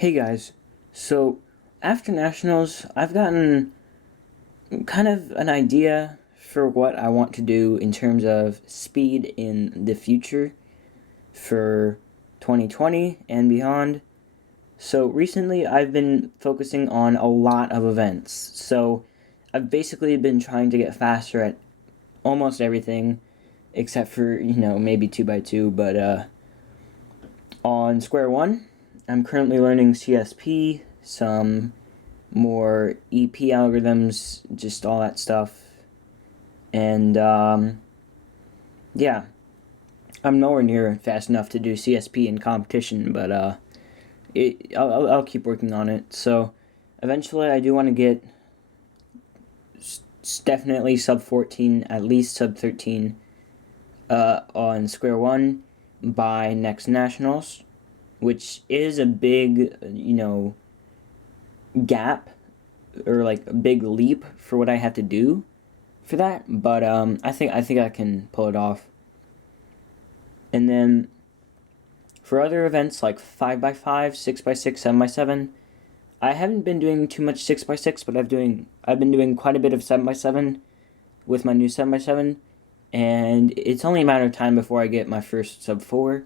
Hey guys, so after nationals, I've gotten kind of an idea for what I want to do in terms of speed in the future for 2020 and beyond. So recently, I've been focusing on a lot of events. So I've basically been trying to get faster at almost everything, except for, maybe 2x2, but on square one, I'm currently learning CSP, some more EP algorithms, just all that stuff. And yeah, I'm nowhere near fast enough to do CSP in competition, but I'll keep working on it. So eventually, I do want to get definitely sub 14, at least sub 13 on square one by next nationals, which is a big, gap or like a big leap for what I have to do for that. But I think I can pull it off. And then for other events like 5x5, 6x6, 7x7, I haven't been doing too much 6x6, but I've been doing quite a bit of 7x7 with my new 7x7, and it's only a matter of time before I get my first sub 4.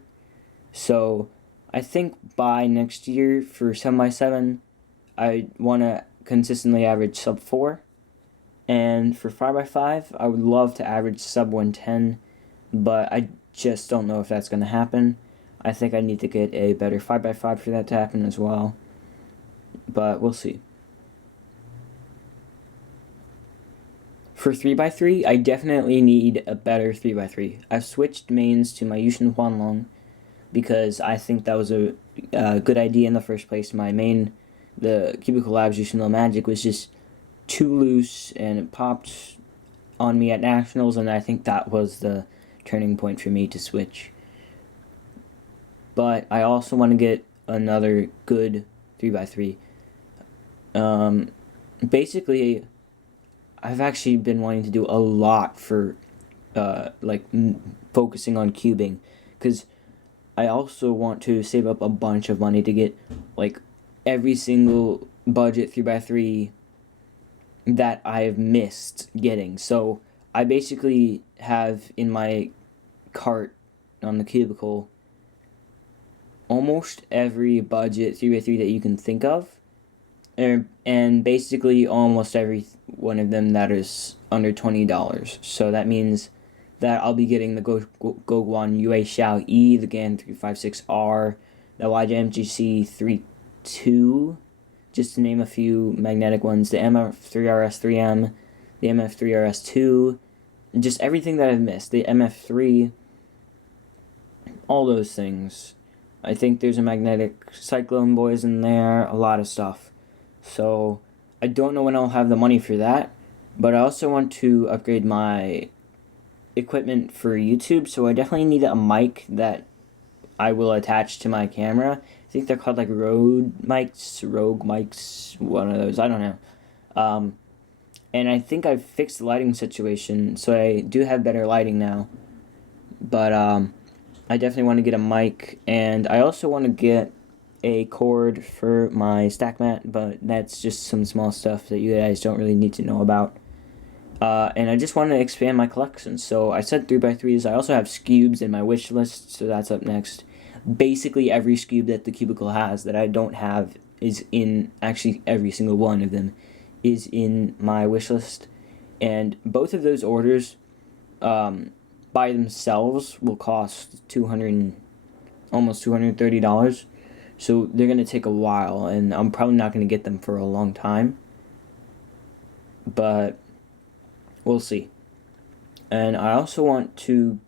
So I think by next year for 7x7, I want to consistently average sub 4. And for 5x5, I would love to average sub 110, but I just don't know if that's going to happen. I think I need to get a better 5x5 for that to happen as well, but we'll see. For 3x3, I definitely need a better 3x3. I've switched mains to my Yushin Huanlong because I think that was a good idea in the first place. My main, the Cubicle Labs Yushin Low Magic, was just too loose and it popped on me at nationals, and I think that was the turning point for me to switch. But I also want to get another good 3x3. Basically, I've actually been wanting to do a lot for focusing on cubing, because I also want to save up a bunch of money to get like every single budget 3x3 that I've missed getting. So I basically have in my cart on the cubicle almost every budget 3x3 that you can think of, and basically almost every one of them that is under $20. So that means that I'll be getting the Goguan Yue Xiao E, the GAN 356R, the YJMGC 32, just to name a few magnetic ones, the MF3RS3M, the MF3RS2, just everything that I've missed, the MF3, all those things. I think there's a magnetic Cyclone Boys in there, a lot of stuff. So I don't know when I'll have the money for that, but I also want to upgrade my equipment for YouTube, so I definitely need a mic that I will attach to my camera. I think they're called like Rogue mics, one of those, I don't know. And I think I've fixed the lighting situation, so I do have better lighting now. But I definitely want to get a mic, and I also want to get a cord for my stack mat, but that's just some small stuff that you guys don't really need to know about. And I just want to expand my collection, so I said 3x3s. I also have Scubes in my wish list, so that's up next. Basically every Scube that the Cubicle has that I don't have is in, actually every single one of them is in my wish list. And both of those orders by themselves will cost almost $230. So they're going to take a while, and I'm probably not going to get them for a long time. But we'll see. And I also want to,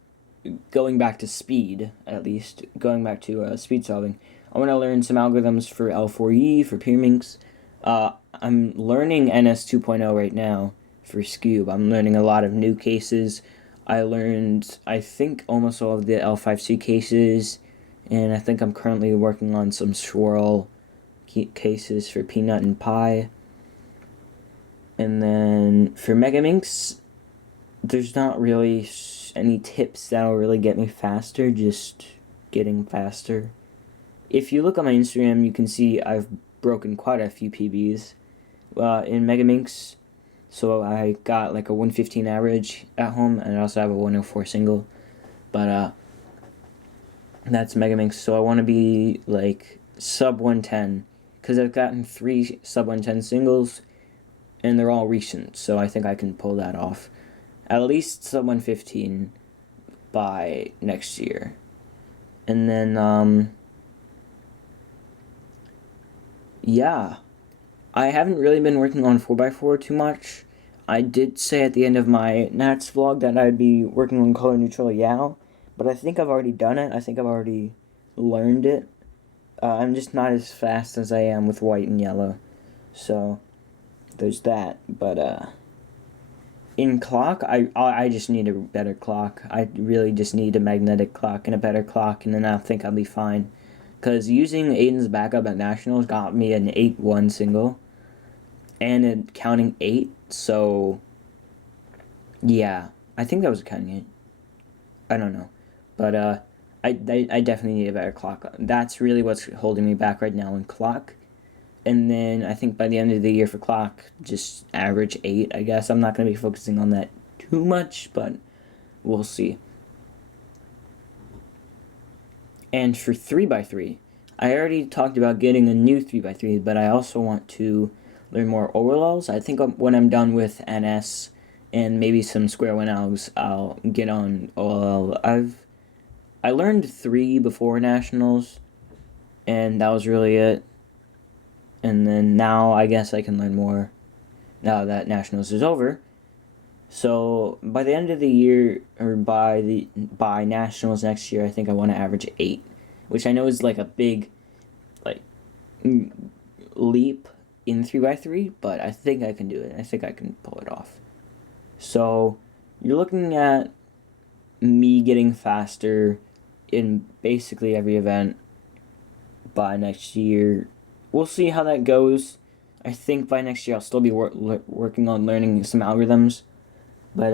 going back to speed, at least, going back to speed solving, I want to learn some algorithms for L4E, for Pyraminx. I'm learning NS 2.0 right now for Scube. I'm learning a lot of new cases. I learned, I think, almost all of the L5C cases, and I think I'm currently working on some swirl cases for Peanut and Pie. And then for Megaminx, there's not really any tips that'll really get me faster, just getting faster. if you look on my Instagram, you can see I've broken quite a few PBs in Megaminx. So I got like a 115 average at home, and I also have a 104 single. But that's Megaminx. So I want to be like sub 110, because I've gotten 3 sub 110 singles, and they're all recent. So I think I can pull that off. At least sub 115 by next year. And then, yeah. I haven't really been working on 4x4 too much. I did say at the end of my Nats vlog that I'd be working on color neutral Yao, but I think I've already done it. I think I've already learned it. I'm just not as fast as I am with white and yellow. So, there's that. But, in clock, I just need a better clock. I really just need a magnetic clock and a better clock, and then I think I'll be fine. Because using Aiden's backup at Nationals got me an 8-1 single, and counting 8, so yeah, I think that was counting 8. I don't know, but I definitely need a better clock. That's really what's holding me back right now in clock. And then I think by the end of the year for clock, just average 8, I guess. I'm not going to be focusing on that too much, but we'll see. And for 3x3, I already talked about getting a new 3x3, but I also want to learn more overalls. I think when I'm done with NS and maybe some square one I'll get on OLL. I learned 3 before Nationals, and that was really it. And then now I guess I can learn more now that Nationals is over. So by the end of the year, or by Nationals next year, I think I want to average 8, which I know is like a big leap in 3x3, but I think I can do it. I think I can pull it off. So you're looking at me getting faster in basically every event by next year. We'll see how that goes. I think by next year I'll still be working on learning some algorithms, but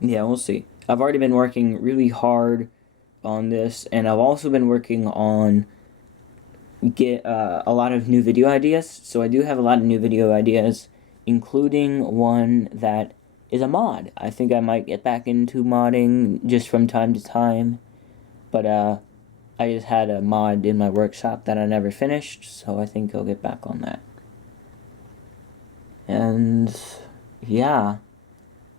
yeah, we'll see. I've already been working really hard on this, and I've also been working on get a lot of new video ideas. So I do have a lot of new video ideas, including one that is a mod. I think I might get back into modding just from time to time, but I just had a mod in my workshop that I never finished, so I think I'll get back on that. And yeah,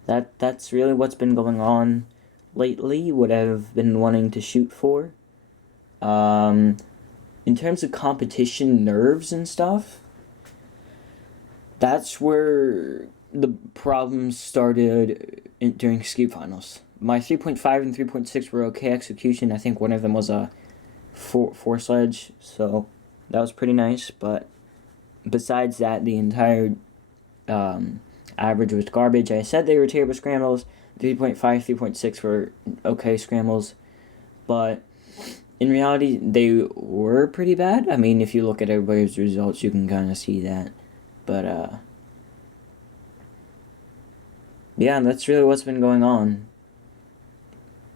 that's really what's been going on lately, what I've been wanting to shoot for. In terms of competition nerves and stuff, that's where the problems started during ski finals. My 3.5 and 3.6 were okay execution. I think one of them was a four sledge, so that was pretty nice. But besides that, the entire average was garbage. I said they were terrible scrambles. 3.5, 3.6 were okay scrambles, but in reality, they were pretty bad. I mean, if you look at everybody's results, you can kind of see that. But, yeah, that's really what's been going on.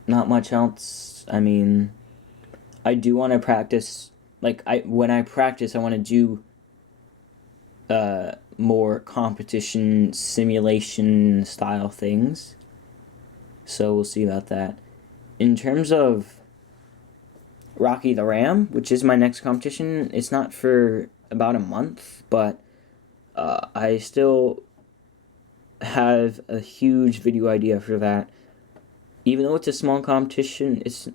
Not much else. I mean, I do want to practice. Like, when I practice, I want to do more competition simulation style things. So we'll see about that. In terms of Rocky the Ram, which is my next competition, it's not for about a month, but I still have a huge video idea for that. Even though it's a small competition, it's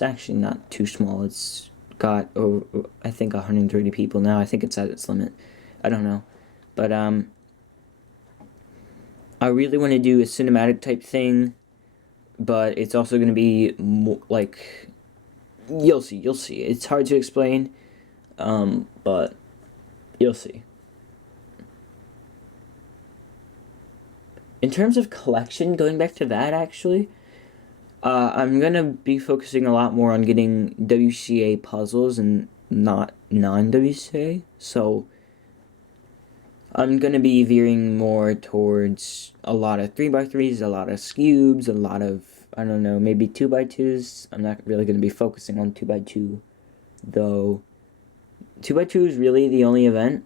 actually not too small. It's got, I think 130 people now. I think it's at its limit. I don't know. But I really want to do a cinematic type thing, but it's also going to be more, like, you'll see. It's hard to explain, but you'll see. In terms of collection, going back to that actually, I'm going to be focusing a lot more on getting WCA puzzles and not non-WCA, so I'm going to be veering more towards a lot of 3x3s, a lot of cubes, a lot of, I don't know, maybe 2x2s. I'm not really going to be focusing on 2x2 though 2x2 is really the only event,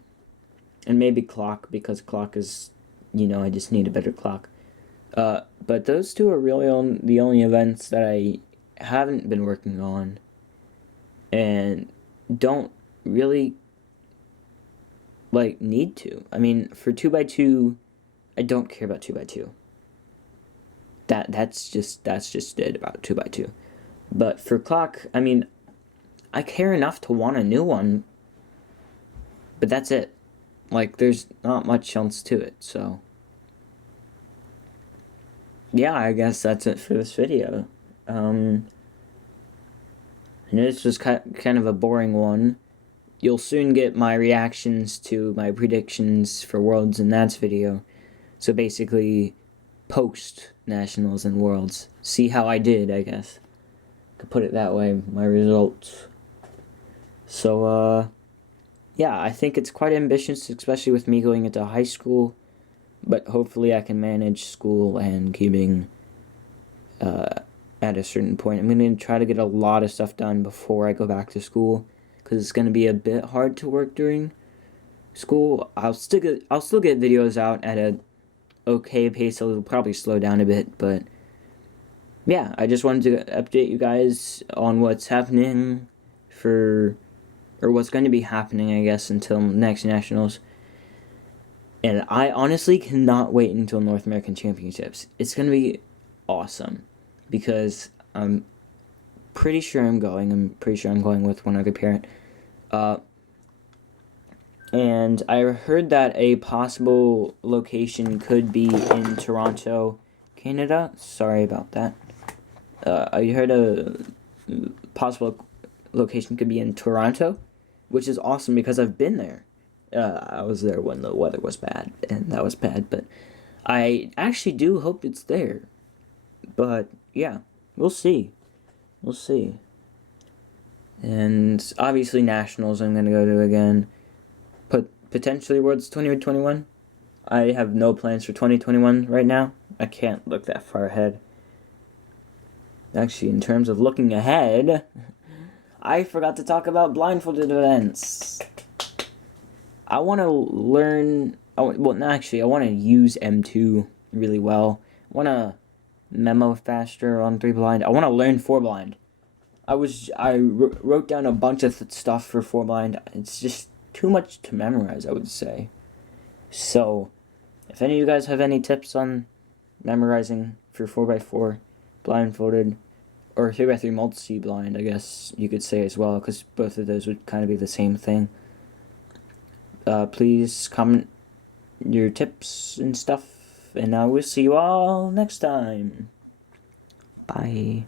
and maybe clock, because clock is, I just need a better clock. But those two are really the only events that I haven't been working on and don't really need to. I mean, for 2x2, I don't care about 2x2. That's just it about 2x2. But for clock, I mean, I care enough to want a new one, but that's it. There's not much else to it, so yeah, I guess that's it for this video. I know this was kind of a boring one. You'll soon get my reactions to my predictions for Worlds and Nats video. So basically, post Nationals and Worlds. See how I did, I guess. Could put it that way, my results. So, yeah, I think it's quite ambitious, especially with me going into high school. But hopefully I can manage school and cubing at a certain point. I'm going to try to get a lot of stuff done before I go back to school, because it's going to be a bit hard to work during school. I'll still get videos out at a okay pace. It'll probably slow down a bit, but yeah, I just wanted to update you guys on what's happening or what's going to be happening, I guess, until next Nationals. And I honestly cannot wait until North American Championships. It's going to be awesome, because I'm pretty sure I'm going. I'm pretty sure I'm going with one other parent. And I heard that a possible location could be in Toronto, Canada. Sorry about that. I heard a possible location could be in Toronto, which is awesome because I've been there. I was there when the weather was bad, and that was bad, but I actually do hope it's there. But yeah, we'll see. We'll see. And obviously Nationals I'm going to go to again. Potentially Worlds 2021. I have no plans for 2021 right now. I can't look that far ahead. Actually, in terms of looking ahead, I forgot to talk about blindfolded events. I want to learn... I want to use M2 really well. I want to memo faster on 3 blind. I want to learn 4 blind. I wrote down a bunch of stuff for 4 blind. It's just too much to memorize, I would say. So, if any of you guys have any tips on memorizing for 4x4 blindfolded, or 3x3 multi-blind, I guess you could say as well, because both of those would kind of be the same thing. Please comment your tips and stuff, and I will see you all next time. Bye.